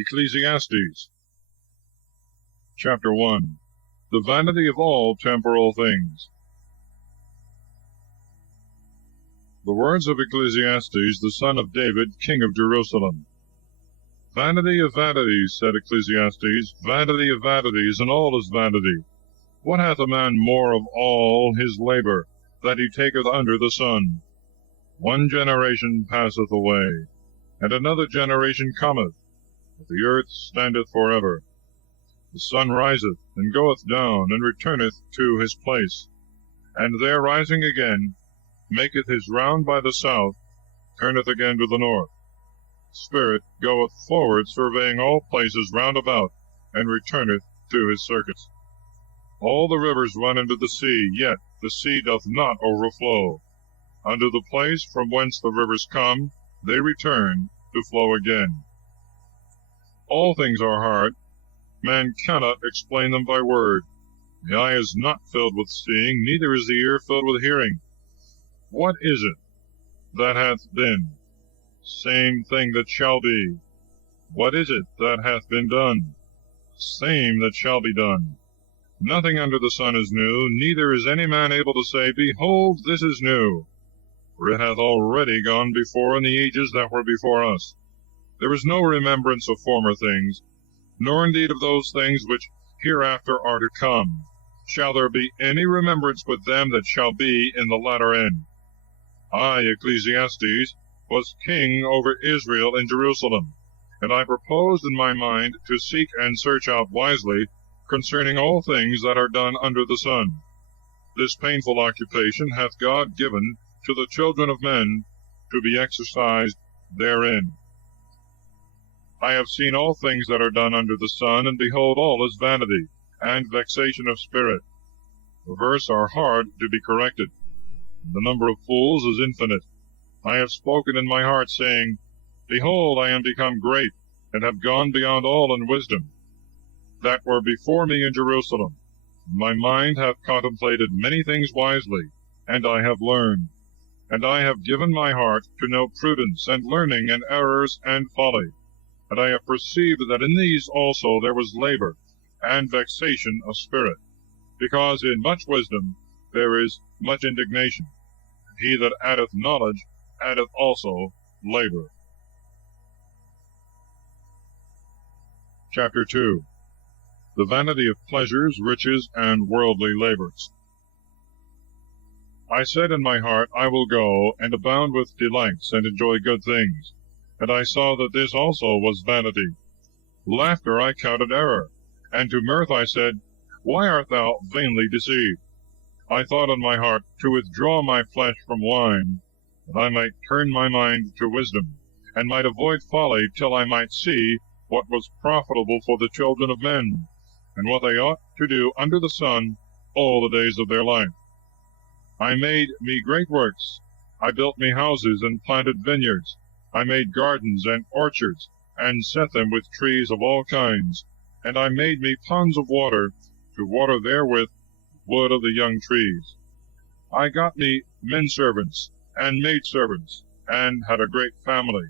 Ecclesiastes Chapter 1. The vanity of all temporal things. The words of Ecclesiastes, the son of David, king of Jerusalem. Vanity of vanities, said Ecclesiastes, vanity of vanities, and all is vanity. What hath a man more of all his labor, that he taketh under the sun? One generation passeth away, and another generation cometh, but the earth standeth forever. The sun riseth, and goeth down, and returneth to his place, and there rising again, maketh his round by the south, turneth again to the north. Spirit goeth forward, surveying all places round about, and returneth to his circuits. All the rivers run into the sea, yet the sea doth not overflow. Unto the place from whence the rivers come, they return to flow again. All things are hard, man cannot explain them by word. The eye is not filled with seeing, neither is the ear filled with hearing. What is it that hath been? Same thing that shall be. What is it that hath been done? Same that shall be done. Nothing under the sun is new, neither is any man able to say, Behold, this is new. For it hath already gone before in the ages that were before us. There is no remembrance of former things, nor indeed of those things which hereafter are to come. Shall there be any remembrance with them that shall be in the latter end? I, Ecclesiastes, was king over Israel in Jerusalem, and I proposed in my mind to seek and search out wisely concerning all things that are done under the sun. This painful occupation hath God given to the children of men to be exercised therein. I have seen all things that are done under the sun, and behold, all is vanity, and vexation of spirit. The verse are hard to be corrected. The number of fools is infinite. I have spoken in my heart, saying, Behold, I am become great, and have gone beyond all in wisdom, that were before me in Jerusalem. My mind hath contemplated many things wisely, and I have learned. And I have given my heart to know prudence, and learning, and errors, and folly. And I have perceived that in these also there was labor, and vexation of spirit, because in much wisdom there is much indignation. He that addeth knowledge addeth also labor. Chapter 2. The vanity of pleasures, riches, and worldly labors. I said in my heart, I will go, and abound with delights, and enjoy good things. And I saw that this also was vanity. Laughter I counted error, and to mirth I said, Why art thou vainly deceived? I thought in my heart to withdraw my flesh from wine, that I might turn my mind to wisdom, and might avoid folly, till I might see what was profitable for the children of men, and what they ought to do under the sun all the days of their life. I made me great works. I built me houses, and planted vineyards. I made gardens and orchards, and set them with trees of all kinds. And I made me ponds of water, to water therewith wood of the young trees. I got me men servants, and maid servants, and had a great family,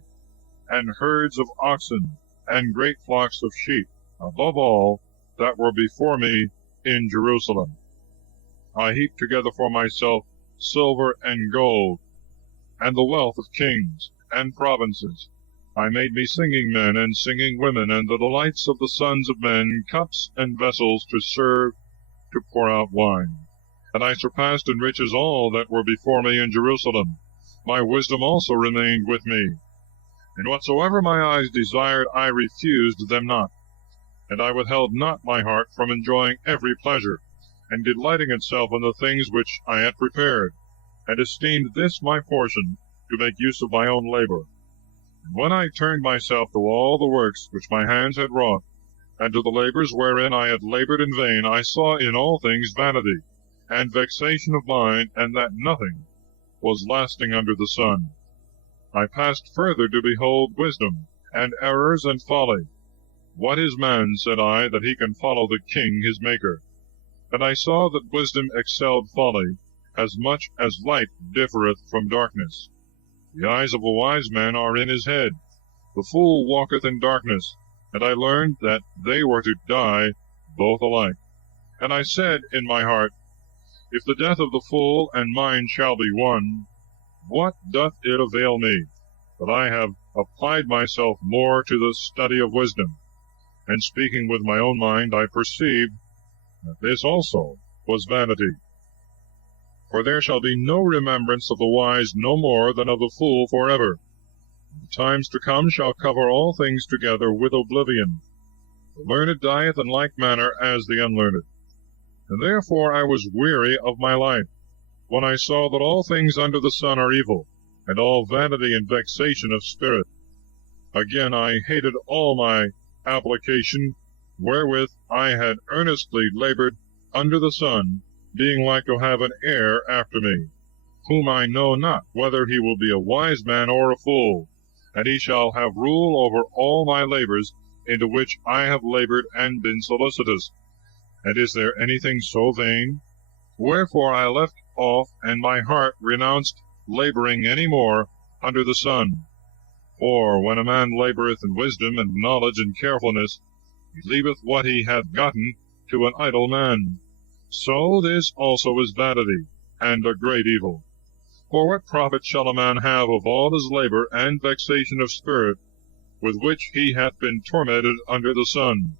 and herds of oxen, and great flocks of sheep, above all that were before me in Jerusalem. I heaped together for myself silver and gold, and the wealth of kings and provinces. I made me singing men and singing women, and the delights of the sons of men, cups and vessels to serve, to pour out wine. And I surpassed in riches all that were before me in Jerusalem. My wisdom also remained with me. And whatsoever my eyes desired, I refused them not. And I withheld not my heart from enjoying every pleasure, and delighting itself in the things which I had prepared, and esteemed this my portion, to make use of my own labor. And when I turned myself to all the works which my hands had wrought, and to the labors wherein I had labored in vain, I saw in all things vanity, and vexation of mind, and that nothing was lasting under the sun. I passed further to behold wisdom, and errors, and folly. What is man, said I, that he can follow the King his Maker? And I saw that wisdom excelled folly, as much as light differeth from darkness. The eyes of a wise man are in his head. The fool walketh in darkness, And I learned that they were to die both alike. And I said in my heart, if the death of the fool and mine shall be one, what doth it avail me, that I have applied myself more to the study of wisdom? And speaking with my own mind, I perceived that this also was vanity. For there shall be no remembrance of the wise no more than of the fool forever. The times to come shall cover all things together with oblivion. The learned dieth in like manner as the unlearned. And therefore I was weary of my life, when I saw that all things under the sun are evil, and all vanity and vexation of spirit. Again I hated all my application, wherewith I had earnestly labored under the sun, being like to have an heir after me, whom I know not whether he will be a wise man or a fool, and he shall have rule over all my labors, into which I have labored and been solicitous. And is there anything so vain? Wherefore I left off, and my heart renounced laboring any more under the sun. For when a man laboureth in wisdom and knowledge and carefulness, he leaveth what he hath gotten to an idle man. So this also is vanity, and a great evil. For what profit shall a man have of all his labour and vexation of spirit, with which he hath been tormented under the sun?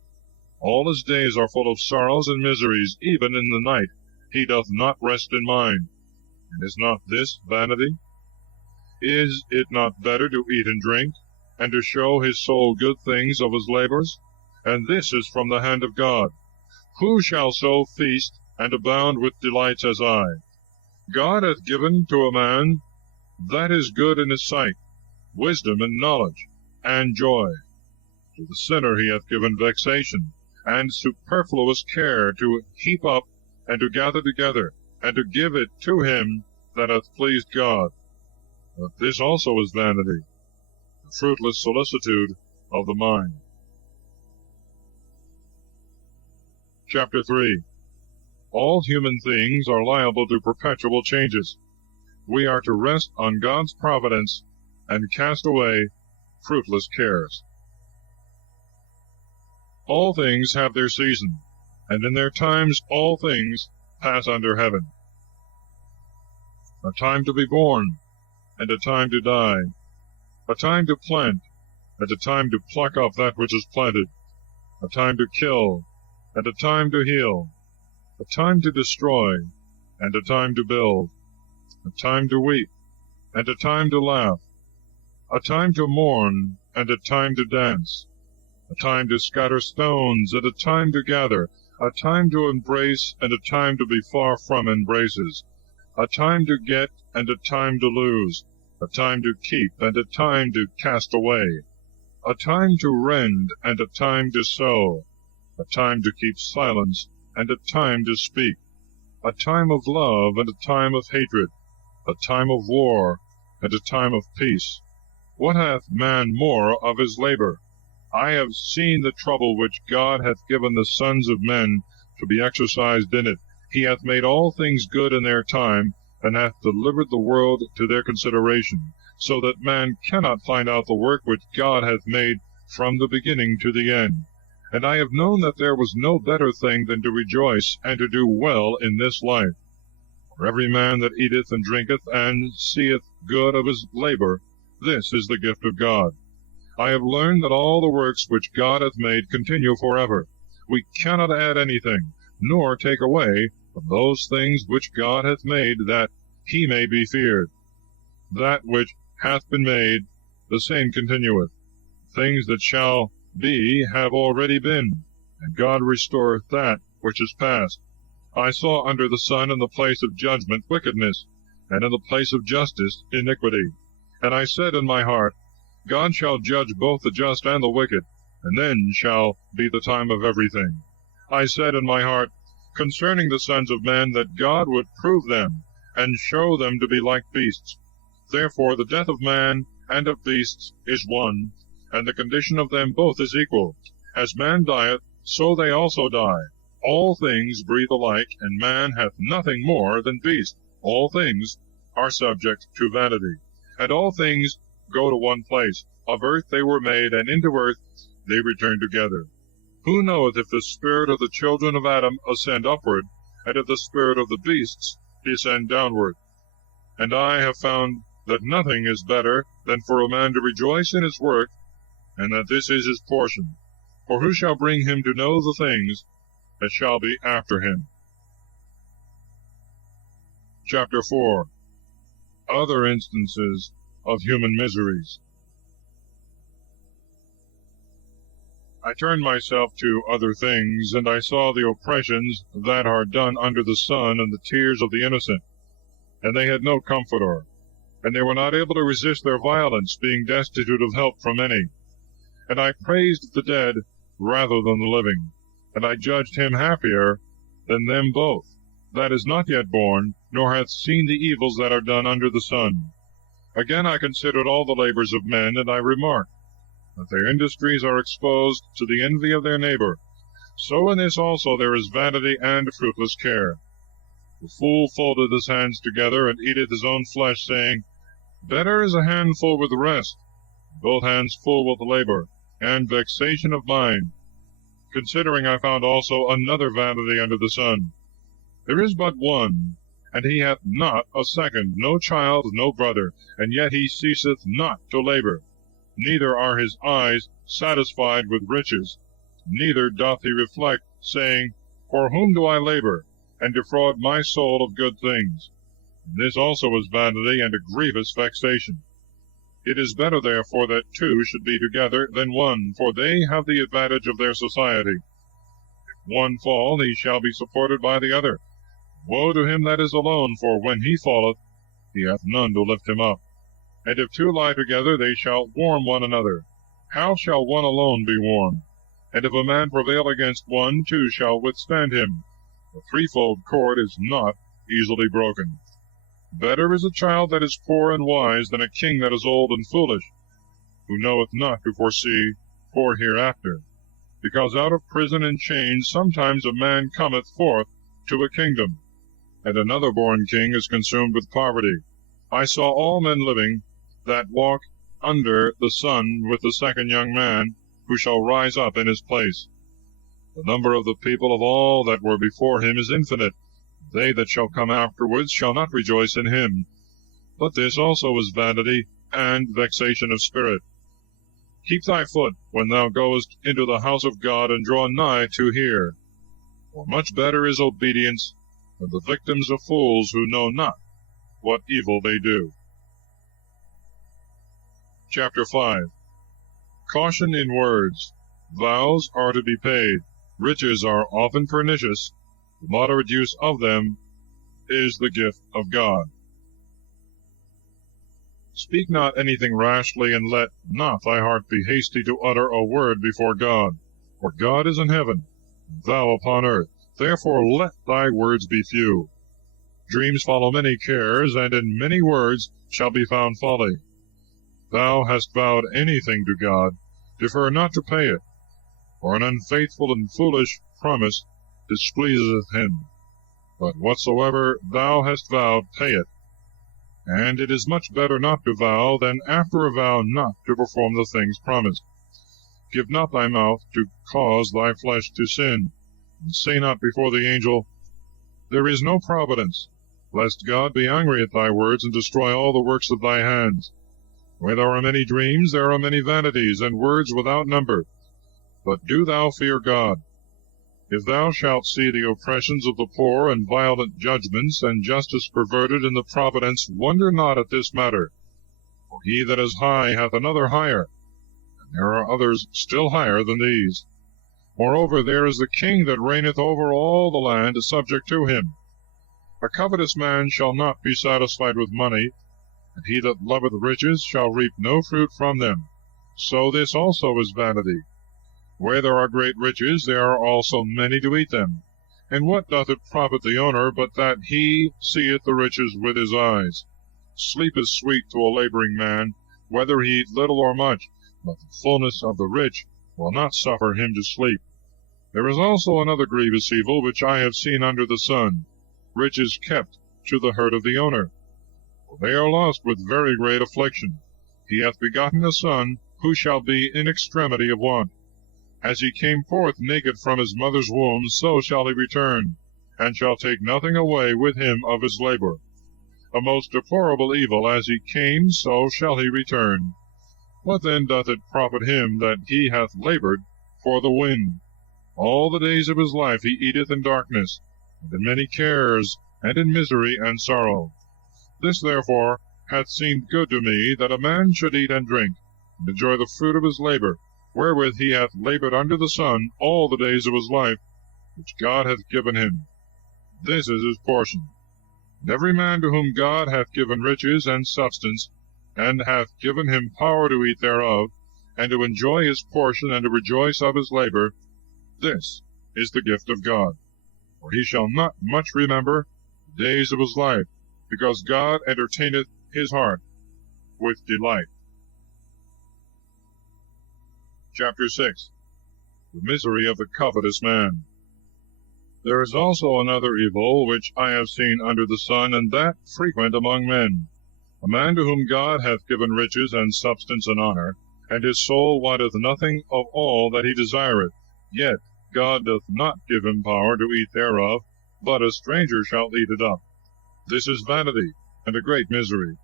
All his days are full of sorrows and miseries, even in the night he doth not rest in mind. And is not this vanity? Is it not better to eat and drink, and to show his soul good things of his labours? And this is from the hand of God. Who shall so feast and abound with delights as I? God hath given to a man that is good in his sight, wisdom and knowledge, and joy. To the sinner he hath given vexation, and superfluous care to heap up, and to gather together, and to give it to him that hath pleased God. But this also is vanity, the fruitless solicitude of the mind. Chapter 3. All human things are liable to perpetual changes. We are to rest on God's providence, and cast away fruitless cares. All things have their season, and in their times all things pass under heaven. A time to be born, and a time to die, a time to plant, and a time to pluck up that which is planted, a time to kill, and a time to heal, a time to destroy, and a time to build, a time to weep, and a time to laugh, a time to mourn, and a time to dance, a time to scatter stones, and a time to gather, a time to embrace, and a time to be far from embraces, a time to get, and a time to lose, a time to keep, and a time to cast away, a time to rend, and a time to sow, a time to keep silence, and a time to speak, a time of love, and a time of hatred, a time of war, and a time of peace. What hath man more of his labour? I have seen the trouble which God hath given the sons of men to be exercised in it. He hath made all things good in their time, and hath delivered the world to their consideration, so that man cannot find out the work which God hath made from the beginning to the end. And I have known that there was no better thing than to rejoice and to do well in this life. For every man that eateth and drinketh, and seeth good of his labour, this is the gift of God. I have learned that all the works which God hath made continue forever. We cannot add anything, nor take away from those things which God hath made, that he may be feared. That which hath been made, the same continueth. Things that shall be have already been, and God restoreth that which is past. I saw under the sun in the place of judgment wickedness, and in the place of justice iniquity. And I said in my heart, God shall judge both the just and the wicked, and then shall be the time of everything. I said in my heart, concerning the sons of men, that God would prove them, and show them to be like beasts. Therefore the death of man and of beasts is one, and the condition of them both is equal. As man dieth, so they also die. All things breathe alike, and man hath nothing more than beast. All things are subject to vanity, and all things go to one place. Of earth they were made, and into earth they return together. Who knoweth if the spirit of the children of Adam ascend upward, and if the spirit of the beasts descend downward? And I have found that nothing is better than for a man to rejoice in his work, and that this is his portion. For who shall bring him to know the things that shall be after him? Chapter 4. Other instances of human miseries. I turned myself to other things, and I saw the oppressions that are done under the sun, and the tears of the innocent. And they had no comforter, and they were not able to resist their violence, being destitute of help from any. And I praised the dead rather than the living, and I judged him happier than them both, that is not yet born, nor hath seen the evils that are done under the sun. Again I considered all the labors of men, and I remarked that their industries are exposed to the envy of their neighbor. So in this also there is vanity and fruitless care. The fool foldeth his hands together, and eateth his own flesh, saying, Better is a handful with the rest, both hands full with labor, and vexation of mind. Considering, I found also another vanity under the sun. There is but one, and he hath not a second, no child, no brother, and yet he ceaseth not to labor. Neither are his eyes satisfied with riches, neither doth he reflect, saying, For whom do I labor, and defraud my soul of good things? This also is vanity and a grievous vexation. It is better, therefore, that two should be together than one, for they have the advantage of their society. If one fall, he shall be supported by the other. Woe to him that is alone, for when he falleth, he hath none to lift him up. And if two lie together, they shall warm one another. How shall one alone be warmed? And if a man prevail against one, two shall withstand him. The threefold cord is not easily broken. Better is a child that is poor and wise than a king that is old and foolish, who knoweth not to foresee for hereafter. Because out of prison and chains sometimes a man cometh forth to a kingdom, and another born king is consumed with poverty. I saw all men living that walk under the sun with the second young man, who shall rise up in his place. The number of the people of all that were before him is infinite. They that shall come afterwards shall not rejoice in him. But this also is vanity and vexation of spirit. Keep thy foot when thou goest into the house of God, and draw nigh to hear. For much better is obedience than the victims of fools who know not what evil they do. Chapter 5. Caution in words. Vows are to be paid. Riches are often pernicious. The moderate use of them is the gift of God. Speak not anything rashly, and let not thy heart be hasty to utter a word before God. For God is in heaven, and thou upon earth. Therefore let thy words be few. Dreams follow many cares, and in many words shall be found folly. Thou hast vowed anything to God, defer not to pay it, for an unfaithful and foolish promise displeaseth him. But whatsoever thou hast vowed, pay it. And it is much better not to vow than after a vow not to perform the things promised. Give not thy mouth to cause thy flesh to sin, and say not before the angel, There is no providence, lest God be angry at thy words, and destroy all the works of thy hands. Where there are many dreams, there are many vanities, and words without number. But do thou fear God. If thou shalt see the oppressions of the poor, and violent judgments, and justice perverted in the providence, wonder not at this matter. For he that is high hath another higher, and there are others still higher than these. Moreover, there is the king that reigneth over all the land, subject to him. A covetous man shall not be satisfied with money, and he that loveth riches shall reap no fruit from them. So this also is vanity. Where there are great riches, there are also many to eat them. And what doth it profit the owner, but that he seeth the riches with his eyes? Sleep is sweet to a laboring man, whether he eat little or much, but the fullness of the rich will not suffer him to sleep. There is also another grievous evil which I have seen under the sun, riches kept to the hurt of the owner. For they are lost with very great affliction. He hath begotten a son, who shall be in extremity of want. As he came forth naked from his mother's womb, so shall he return, and shall take nothing away with him of his labor. A most deplorable evil, as he came, so shall he return. What then doth it profit him that he hath labored for the wind? All the days of his life he eateth in darkness, and in many cares, and in misery and sorrow. This therefore hath seemed good to me, that a man should eat and drink, and enjoy the fruit of his labor, wherewith he hath labored under the sun all the days of his life, which God hath given him. This is his portion. And every man to whom God hath given riches and substance, and hath given him power to eat thereof, and to enjoy his portion, and to rejoice of his labor, this is the gift of God. For he shall not much remember the days of his life, because God entertaineth his heart with delight. Chapter 6. The misery of the covetous man. There is also another evil which I have seen under the sun, and that frequent among men. A man to whom God hath given riches and substance and honor, and his soul wanteth nothing of all that he desireth, yet God doth not give him power to eat thereof, but a stranger shall eat it up. This is vanity, and a great misery.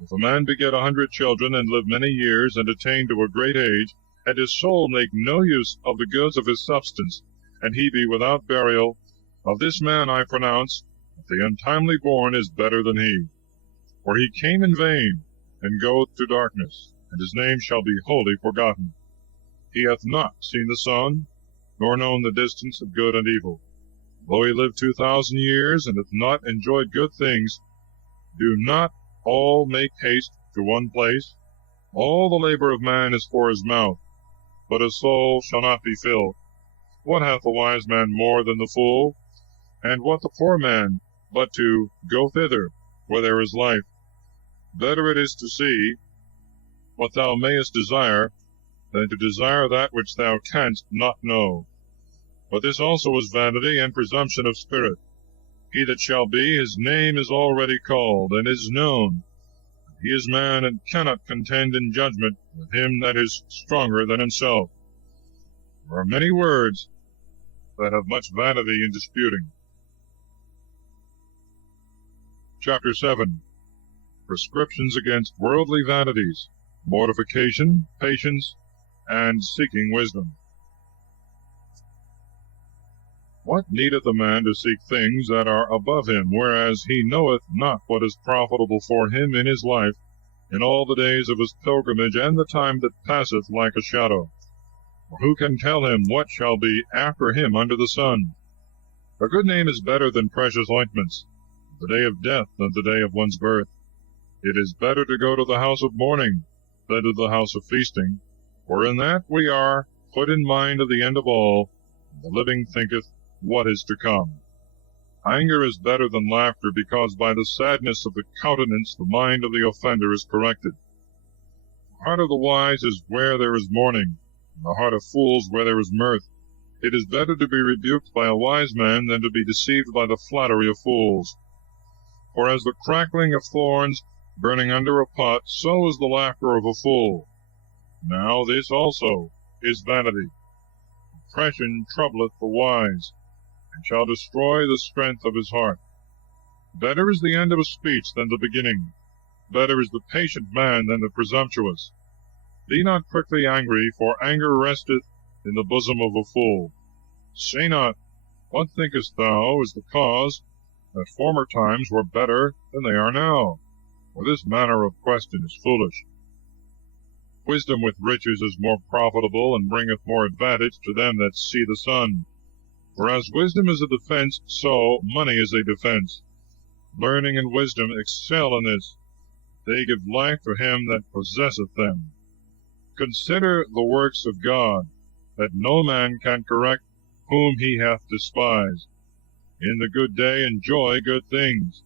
If a man beget 100 children, and live many years, and attain to a great age, and his soul make no use of the goods of his substance, and he be without burial, of this man I pronounce that the untimely born is better than he. For he came in vain, and goeth to darkness, and his name shall be wholly forgotten. He hath not seen the sun, nor known the distance of good and evil. Though he lived 2,000 years, and hath not enjoyed good things, do not all make haste to one place? All the labor of man is for his mouth, but his soul shall not be filled. What hath the wise man more than the fool? And what the poor man, but to go thither where there is life? Better it is to see what thou mayest desire, than to desire that which thou canst not know. But this also is vanity and presumption of spirit. He that shall be, his name is already called, and is known. He is man, and cannot contend in judgment with him that is stronger than himself. There are many words that have much vanity in disputing. Chapter 7. Prescriptions against worldly vanities, mortification, patience, and seeking wisdom. What needeth a man to seek things that are above him, whereas he knoweth not what is profitable for him in his life, in all the days of his pilgrimage, and the time that passeth like a shadow? For who can tell him what shall be after him under the sun? A good name is better than precious ointments, the day of death than the day of one's birth. It is better to go to the house of mourning than to the house of feasting, for in that we are put in mind of the end of all, and the living thinketh what is to come. Anger is better than laughter, because by the sadness of the countenance the mind of the offender is corrected. The heart of the wise is where there is mourning, and the heart of fools where there is mirth. It is better to be rebuked by a wise man than to be deceived by the flattery of fools. For as the crackling of thorns burning under a pot, so is the laughter of a fool. Now this also is vanity. Oppression troubleth the wise, and shall destroy the strength of his heart. Better is the end of a speech than the beginning. Better is the patient man than the presumptuous. Be not quickly angry, for anger resteth in the bosom of a fool. Say not, what thinkest thou is the cause that former times were better than they are now? For this manner of question is foolish. Wisdom with riches is more profitable, and bringeth more advantage to them that see the sun. For as wisdom is a defense, so money is a defense. Learning and wisdom excel in this. They give life to him that possesseth them. Consider the works of God, that no man can correct whom he hath despised. In the good day enjoy good things,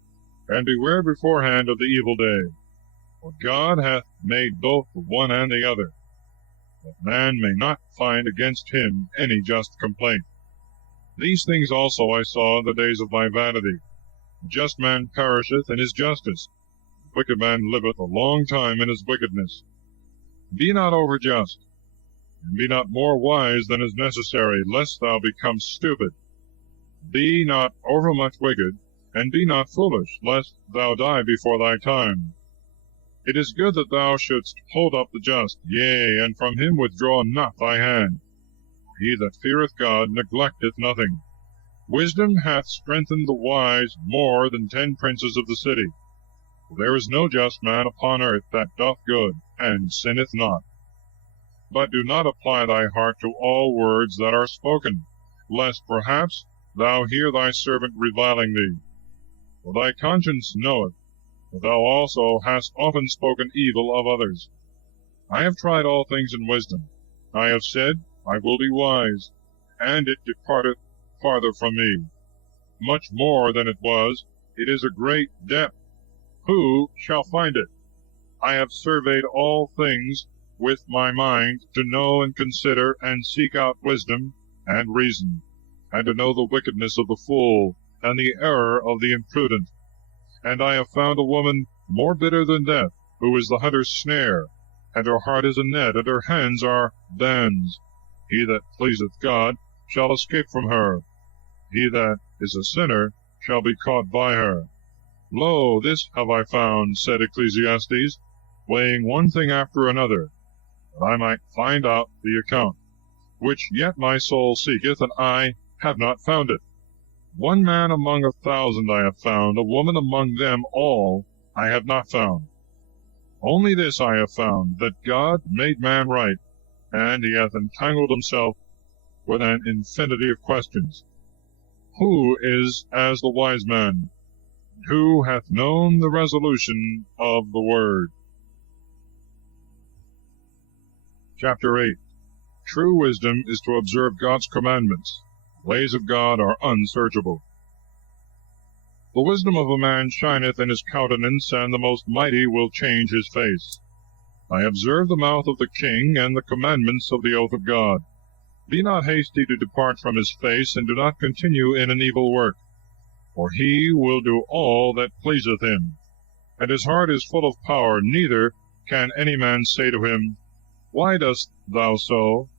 and beware beforehand of the evil day. For God hath made both the one and the other, that man may not find against him any just complaint. These things also I saw in the days of my vanity. The just man perisheth in his justice, the wicked man liveth a long time in his wickedness. Be not overjust, and be not more wise than is necessary, lest thou become stupid. Be not overmuch wicked, and be not foolish, lest thou die before thy time. It is good that thou shouldst hold up the just, yea, and from him withdraw not thy hand. He that feareth God neglecteth nothing. Wisdom hath strengthened the wise more than 10 princes of the city. For there is no just man upon earth that doth good, and sinneth not. But do not apply thy heart to all words that are spoken, lest perhaps thou hear thy servant reviling thee. For thy conscience knoweth that thou also hast often spoken evil of others. I have tried all things in wisdom. I have said, I will be wise, and it departeth farther from me. Much more than it was, it is a great depth. Who shall find it? I have surveyed all things with my mind, to know and consider and seek out wisdom and reason, and to know the wickedness of the fool, and the error of the imprudent. And I have found a woman more bitter than death, who is the hunter's snare, and her heart is a net, and her hands are bands. He that pleaseth God shall escape from her. He that is a sinner shall be caught by her. Lo, this have I found, said Ecclesiastes, weighing one thing after another, that I might find out the account, which yet my soul seeketh, and I have not found it. One man among 1,000 I have found, a woman among them all I have not found. Only this I have found, that God made man right, and he hath entangled himself with an infinity of questions. Who is as the wise man? Who hath known the resolution of the word? Chapter 8. True wisdom is to observe God's commandments. The ways of God are unsearchable. The wisdom of a man shineth in his countenance, and the most mighty will change his face. I observe the mouth of the king, and the commandments of the oath of God. Be not hasty to depart from his face, and do not continue in an evil work. For he will do all that pleaseth him. And his heart is full of power, neither can any man say to him, Why dost thou so?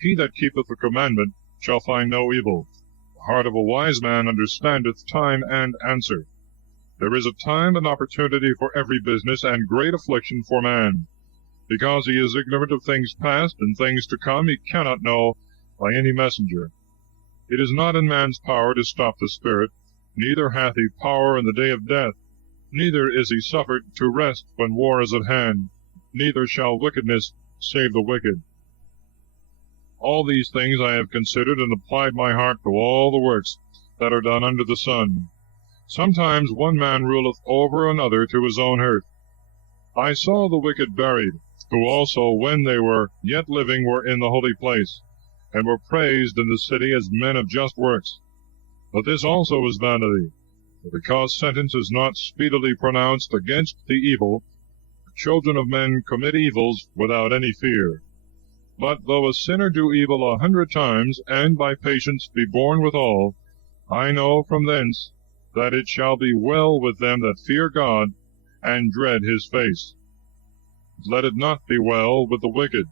He that keepeth the commandment shall find no evil. The heart of a wise man understandeth time and answer. There is a time and opportunity for every business, and great affliction for man. Because he is ignorant of things past, and things to come he cannot know by any messenger. It is not in man's power to stop the spirit, neither hath he power in the day of death, neither is he suffered to rest when war is at hand, neither shall wickedness save the wicked. All these things I have considered, and applied my heart to all the works that are done under the sun. Sometimes one man ruleth over another to his own hurt. I saw the wicked buried, who also, when they were yet living, were in the holy place, and were praised in the city as men of just works. But this also is vanity, for because sentence is not speedily pronounced against the evil, the children of men commit evils without any fear. But though a sinner do evil 100 times, and by patience be borne withal, I know from thence that it shall be well with them that fear God, and dread his face. Let it not be well with the wicked,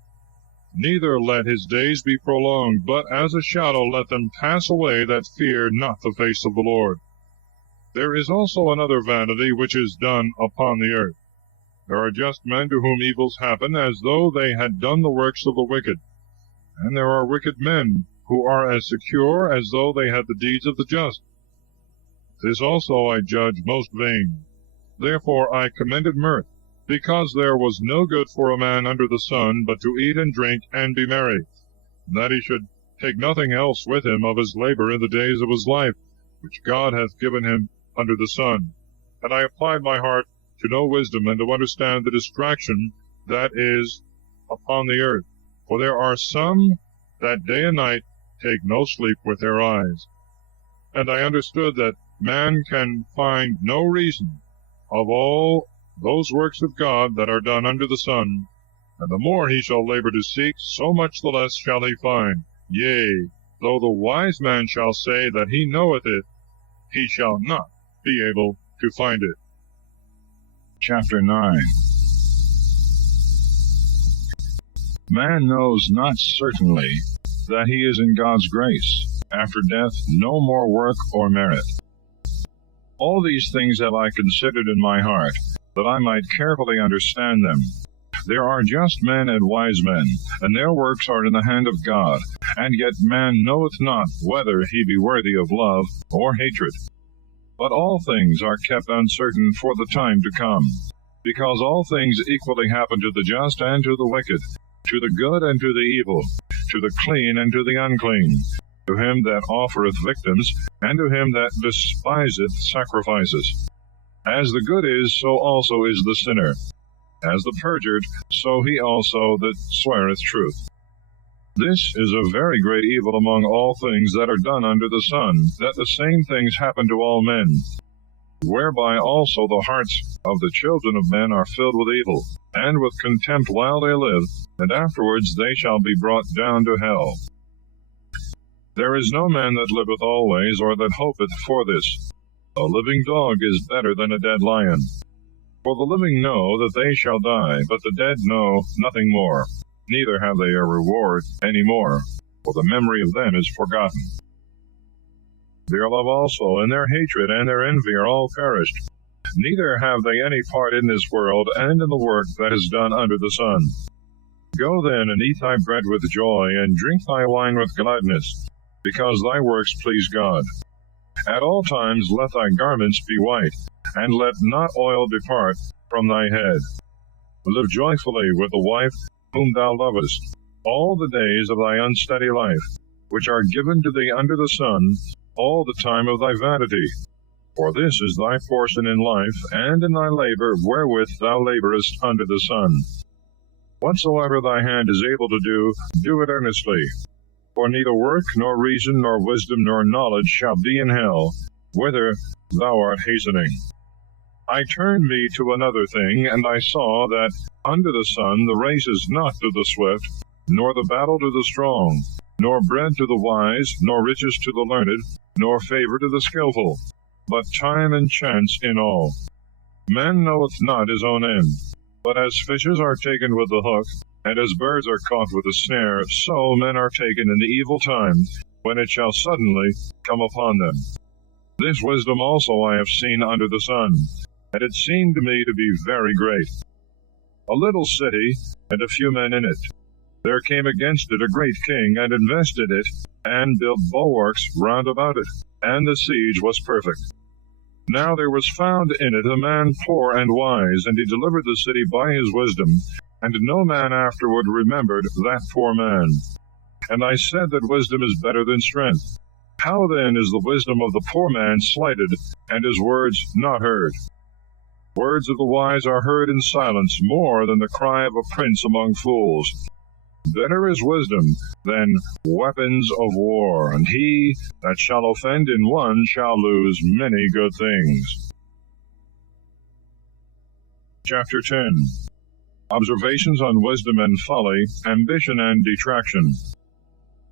neither let his days be prolonged, but as a shadow let them pass away that fear not the face of the Lord. There is also another vanity which is done upon the earth. There are just men to whom evils happen, as though they had done the works of the wicked. And there are wicked men, who are as secure as though they had the deeds of the just. This also I judge most vain. Therefore I commended mirth, because there was no good for a man under the sun, but to eat and drink and be merry, and that he should take nothing else with him of his labor in the days of his life, which God hath given him under the sun. And I applied my heart to know wisdom, and to understand the distraction that is upon the earth. For there are some that day and night take no sleep with their eyes. And I understood that man can find no reason of all those works of God that are done under the sun, and the more he shall labor to seek, so much the less shall he find. Yea, though the wise man shall say that he knoweth it, he shall not be able to find it. Chapter 9. Man knows not certainly that he is in God's grace. After death, no more work or merit. All these things have I considered in my heart, that I might carefully understand them. There are just men and wise men, and their works are in the hand of God, and yet man knoweth not whether he be worthy of love or hatred. But all things are kept uncertain for the time to come, because all things equally happen to the just and to the wicked, to the good and to the evil, to the clean and to the unclean, to him that offereth victims, and to him that despiseth sacrifices. As the good is, so also is the sinner. As the perjured, so he also that sweareth truth. This is a very great evil among all things that are done under the sun, that the same things happen to all men, whereby also the hearts of the children of men are filled with evil, and with contempt while they live, and afterwards they shall be brought down to hell. There is no man that liveth always, or that hopeth for this. A living dog is better than a dead lion. For the living know that they shall die, but the dead know nothing more, neither have they a reward any more, for the memory of them is forgotten. Their love also, and their hatred, and their envy are all perished. Neither have they any part in this world, and in the work that is done under the sun. Go then, and eat thy bread with joy, and drink thy wine with gladness, because thy works please God. At all times let thy garments be white, and let not oil depart from thy head. Live joyfully with the wife whom thou lovest, all the days of thy unsteady life, which are given to thee under the sun, all the time of thy vanity. For this is thy portion in life, and in thy labor wherewith thou laborest under the sun. Whatsoever thy hand is able to do, do it earnestly. For neither work, nor reason, nor wisdom, nor knowledge shall be in hell, whither thou art hastening. I turned me to another thing, and I saw that under the sun the race is not to the swift, nor the battle to the strong, nor bread to the wise, nor riches to the learned, nor favor to the skillful, but time and chance in all. Man knoweth not his own end, but as fishes are taken with the hook, and as birds are caught with the snare, so men are taken in the evil time, when it shall suddenly come upon them. This wisdom also I have seen under the sun, and it seemed to me to be very great. A little city, and a few men in it. There came against it a great king, and invested it, and built bulwarks round about it, and the siege was perfect. Now there was found in it a man poor and wise, and he delivered the city by his wisdom, and no man afterward remembered that poor man. And I said that wisdom is better than strength. How then is the wisdom of the poor man slighted, and his words not heard? Words of the wise are heard in silence, more than the cry of a prince among fools. Better is wisdom than weapons of war, and he that shall offend in one shall lose many good things. Chapter 10. Observations on wisdom and folly, ambition and detraction.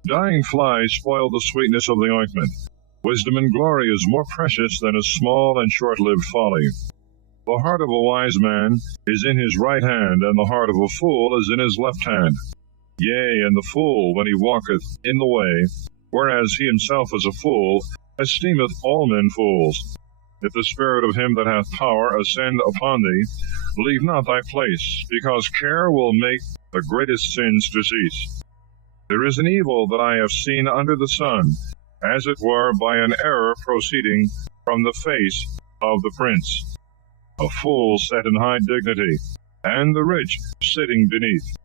Dying flies spoil the sweetness of the ointment. Wisdom and glory is more precious than a small and short-lived folly. The heart of a wise man is in his right hand, and the heart of a fool is in his left hand. Yea, and the fool, when he walketh in the way, whereas he himself is a fool, esteemeth all men fools. If the spirit of him that hath power ascend upon thee, leave not thy place, because care will make the greatest sins to cease. There is an evil that I have seen under the sun, as it were by an error proceeding from the face of the prince. A fool set in high dignity, and the rich sitting beneath.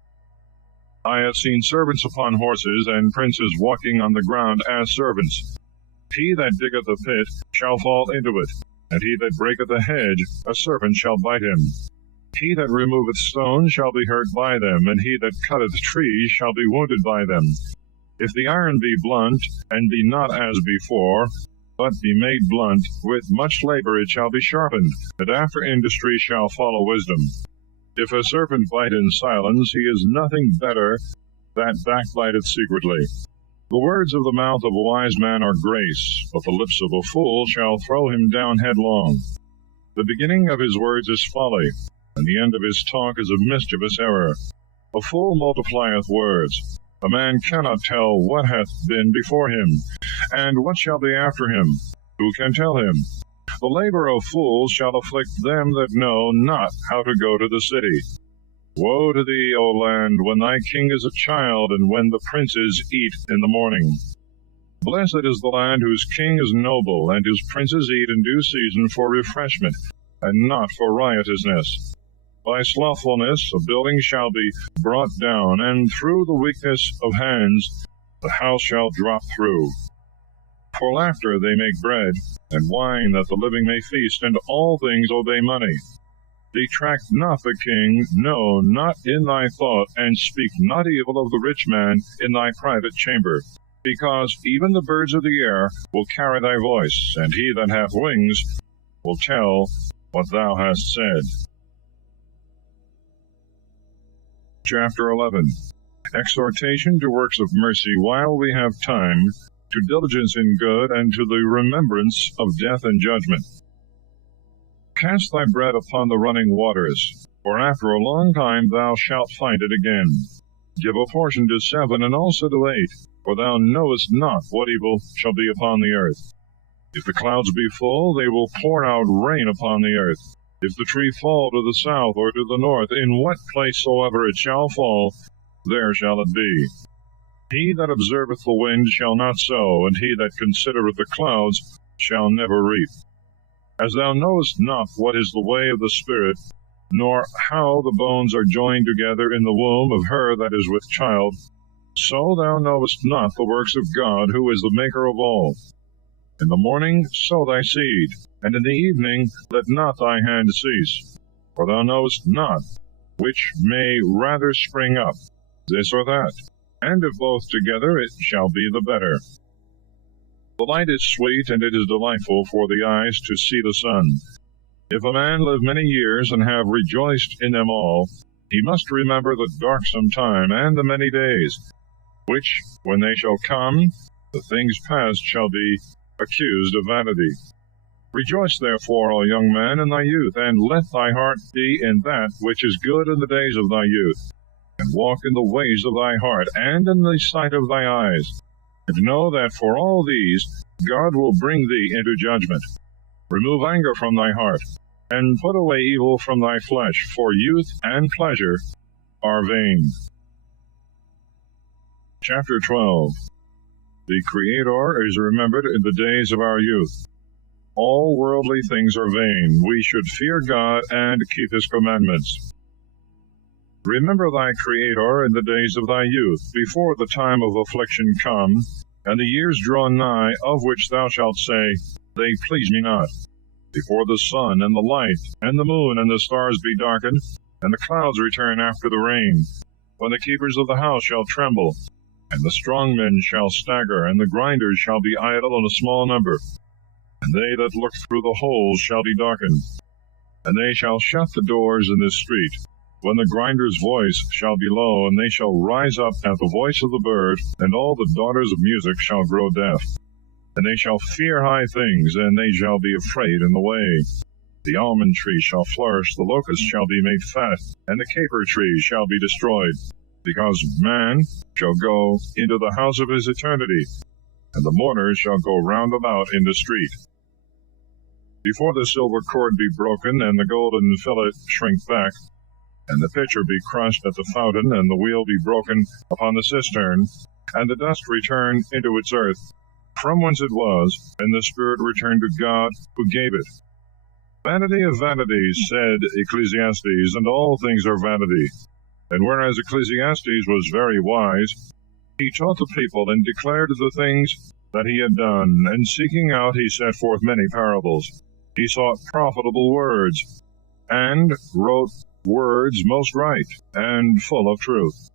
I have seen servants upon horses, and princes walking on the ground as servants. He that diggeth a pit shall fall into it, and he that breaketh a hedge, a serpent shall bite him. He that removeth stones shall be hurt by them, and he that cutteth trees shall be wounded by them. If the iron be blunt, and be not as before, but be made blunt, with much labor it shall be sharpened, and after industry shall follow wisdom. If a serpent bite in silence, he is nothing better that backbiteth secretly. The words of the mouth of a wise man are grace, but the lips of a fool shall throw him down headlong. The beginning of his words is folly, and the end of his talk is a mischievous error. A fool multiplieth words. A man cannot tell what hath been before him, and what shall be after him. Who can tell him? The labor of fools shall afflict them that know not how to go to the city. Woe to thee, O land, when thy king is a child, and when the princes eat in the morning. Blessed is the land whose king is noble, and whose princes eat in due season for refreshment, and not for riotousness. By slothfulness a building shall be brought down, and through the weakness of hands the house shall drop through. For laughter they make bread, and wine that the living may feast, and all things obey money. Detract not the king, no, not in thy thought, and speak not evil of the rich man in thy private chamber, because even the birds of the air will carry thy voice, and he that hath wings will tell what thou hast said. Chapter 11. Exhortation to works of mercy while we have time, to diligence in good, and to the remembrance of death and judgment. Cast thy bread upon the running waters, for after a long time thou shalt find it again. Give a portion to 7, and also to 8, for thou knowest not what evil shall be upon the earth. If the clouds be full, they will pour out rain upon the earth. If the tree fall to the south or to the north, in what place soever it shall fall, there shall it be. He that observeth the wind shall not sow, and he that considereth the clouds shall never reap. As thou knowest not what is the way of the Spirit, nor how the bones are joined together in the womb of her that is with child, so thou knowest not the works of God, who is the maker of all. In the morning sow thy seed, and in the evening let not thy hand cease. For thou knowest not which may rather spring up, this or that, and if both together it shall be the better. The light is sweet, and it is delightful for the eyes to see the sun. If a man live many years, and have rejoiced in them all, he must remember the darksome time, and the many days, which, when they shall come, the things past shall be accused of vanity. Rejoice therefore, O young man, in thy youth, and let thy heart be in that which is good in the days of thy youth, and walk in the ways of thy heart, and in the sight of thy eyes, and know that for all these God will bring thee into judgment. Remove anger from thy heart, and put away evil from thy flesh, for youth and pleasure are vain. Chapter 12. The Creator is remembered in the days of our youth. All worldly things are vain. We should fear God and keep his commandments. Remember thy Creator in the days of thy youth, before the time of affliction come, and the years draw nigh, of which thou shalt say, They please me not. Before the sun and the light, and the moon and the stars be darkened, and the clouds return after the rain, when the keepers of the house shall tremble, and the strong men shall stagger, and the grinders shall be idle in a small number, and they that look through the holes shall be darkened, and they shall shut the doors in this street, when the grinder's voice shall be low, and they shall rise up at the voice of the bird, and all the daughters of music shall grow deaf. And they shall fear high things, and they shall be afraid in the way. The almond tree shall flourish, the locust shall be made fat, and the caper tree shall be destroyed, because man shall go into the house of his eternity, and the mourners shall go round about in the street. Before the silver cord be broken, and the golden fillet shrink back, and the pitcher be crushed at the fountain, and the wheel be broken upon the cistern, and the dust return into its earth, from whence it was, and the spirit return to God who gave it. Vanity of vanities, said Ecclesiastes, and all things are vanity. And whereas Ecclesiastes was very wise, he taught the people and declared the things that he had done, and seeking out he set forth many parables. He sought profitable words, and wrote words most right, and full of truth.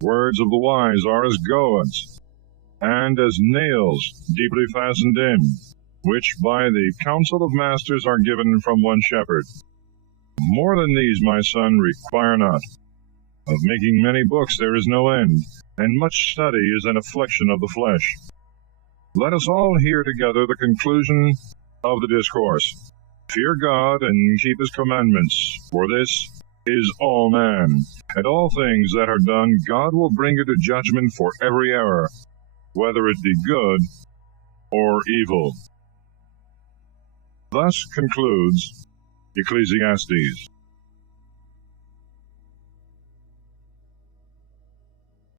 Words of the wise are as goads, and as nails deeply fastened in, which by the counsel of masters are given from one shepherd. More than these, my son, require not. Of making many books there is no end, and much study is an affliction of the flesh. Let us all hear together the conclusion of the discourse. Fear God and keep his commandments, for this is all man, and all things that are done God will bring into judgment for every error, whether it be good or evil. Thus concludes Ecclesiastes.